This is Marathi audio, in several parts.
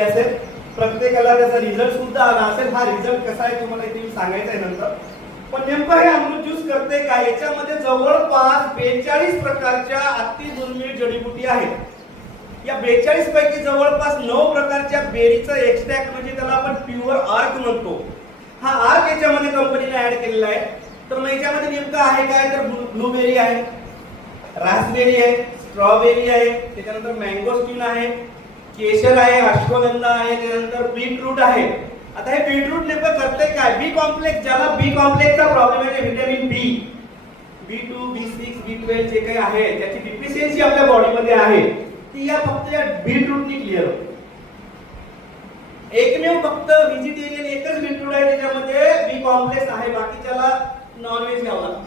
असेल, प्रत्येकाला त्याचा रिझल्ट सुद्धा आला असेल. हा रिझल्ट कसा आहे तुम्हाला इथे सांगायचं आहे नंतर. पण नेमकं हे अमृत ज्यूस करते काय? याच्यामध्ये जवळपास 42 प्रकारच्या अति दुर्मिळ जडीबुटी आहेत. या 42 पैकी जवळपास 9 प्रकारच्या बेरीचा एक्स्ट्रॅक्ट म्हणजे त्याला आपण प्युअर आर्क म्हणतो. हा आर्क याच्यामध्ये कंपनीने ऍड केलेला आहे. तर मग याच्यामध्ये नेमकं आहे काय? तर ब्लूबेरी आहे, रास्पबेरी आहे, स्ट्रॉबेरी आहे, त्याच्यानंतर मँगोस्टीन आहे, केशर आहे, अश्वगंधा आहे, त्यानंतर बीटरूट आहे. आता हे बीटरूट नेमकं करते काय? बी कॉम्प्लेक्स, ज्याला बी कॉम्प्लेक्सचा प्रॉब्लेम आहे, व्हिटॅमिन बी, B2, B6, B12 जे काही आहे त्याची डिफिशियन्सी आपल्या बॉडीमध्ये आहे ती या फक्त या बीटरूटनी क्लिअर होते. एकमेव फक्त व्हेजिटेरियन एकच बीटरूट आहे त्याच्यामध्ये बी कॉम्प्लेक्स आहे, बाकीच्याला नॉनव्हेज घ्यावं लागतं.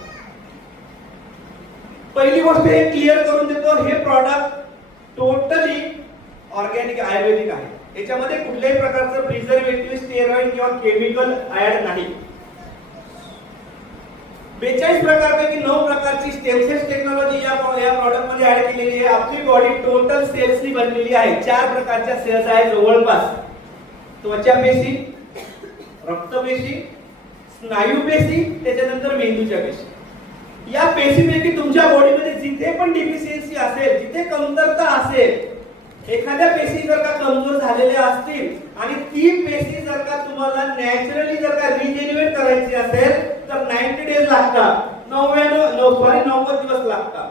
पहिली गोष्ट हे क्लिअर करून देतो, हे प्रॉडक्ट टोटली ऑर्गॅनिक आयुर्वेदिक आहे. याच्यामध्ये कुठल्याही प्रकारचं प्रिझर्वेटिव्ह, स्टेरॉइड किंवा केमिकल ऍड नाही. 42 प्रकारपैकी 9 प्रकारची स्टेम सेल्स टेक्नॉलॉजी या प्रॉडक्ट मध्ये ऍड केलेली आहे. आपली बॉडी टोटल सेल्सनी बनलेली आहे. 4 प्रकारच्या सेल्स आहेत जवळपास: त्वचा पेशी, रक्तपेशी, स्नायू पेशी, त्याच्यानंतर मेंदूच्या पेशी. या पेशीपैकी तुमच्या बॉडीमध्ये जिथे पण डिफिशियन्सी असेल, जिथे कमतरता असेल, एखाद्या पेशी जर का कमजोर झालेल्या असतील आणि ती पेशी जर का तुम्हाला नॅचरली जर का रिजेन्युएट करायची असेल तर 90 डेज लागतात, 90 दिवस लागतात.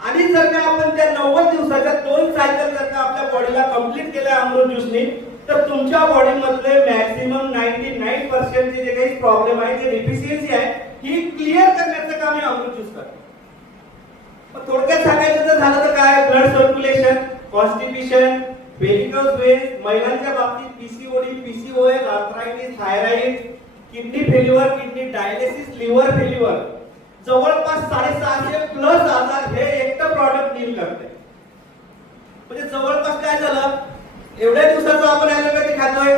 आणि जर का आपण त्या 90 दिवसाच्या 2 सायकल जर का आपल्या बॉडीला कंप्लीट केल्या अमृत ज्यूसनी, तर तुमच्या बॉडी मधले मॅक्सिमम 99% जे काही प्रॉब्लेम आहे, जे डिफिशियन्सी आहे, ही क्लिअर करण्याचं काम हे अमृत ज्यूस करते. थोडक्यात सांगायचं तर झालं तर काय? Blood circulation, constipation, varicose veins, महिलांच्या बाबतीत PCOD, PCOS, arthritis, thyroid, kidney failure, kidney dialysis, liver failure, जवळपास 650 प्लस आजार हे एकटं प्रॉडक्ट डील करते. म्हणजे जवळपास काय झालं, एवढ्या दिवसाचं आपण ॲलोपॅथी खातोय.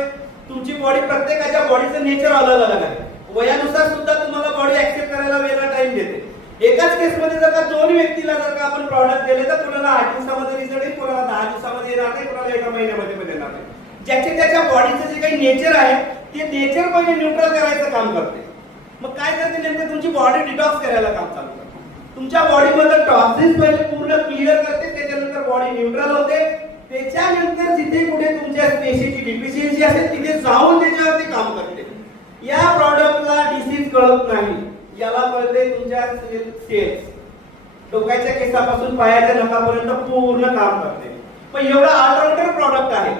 तुमची बॉडी, प्रत्येकाच्या बॉडीचं नेचर अलग अलग आहे. वयानुसार सुद्धा तुम्हाला बॉडी ऍक्सेप्ट करायला वेगळा टाइम देते. एकाच केस मध्ये जर का 2 व्यक्तीला जर का आपण प्रॉडक्ट दिले तर कोणाला 8 दिवसामध्ये रिझल्ट येईल, कोणाला 10 दिवसामध्ये येणार नाही, कोणाला 1 महिन्यामध्ये येणार नाही. ज्याचे त्याच्या बॉडीचं जे काही नेचर आहे ते नेचर पहिले न्यूट्रल करायचं काम करते. मग काय करते नेमकं? तुमची बॉडी डिटॉक्स करायला काम चालू करते. तुमच्या बॉडीमधलं टॉक्सिन्स पहिले पूर्ण क्लिअर करते, त्याच्यानंतर बॉडी न्यूट्रल होते. त्याच्यानंतर जिथे कुठे तुमच्या पेशीची डिफिशियन्सी असेल तिथे जाऊन त्याच्यावरती काम करते. या प्रॉडक्टला डिसीज कळत नाही, याला कळते तुमच्या सेल्स. डोक्याच्या केसापासून पायाच्या नखापर्यंत पूर्ण काम करते. पण एवढा ऑलराउंडर प्रॉडक्ट आहे.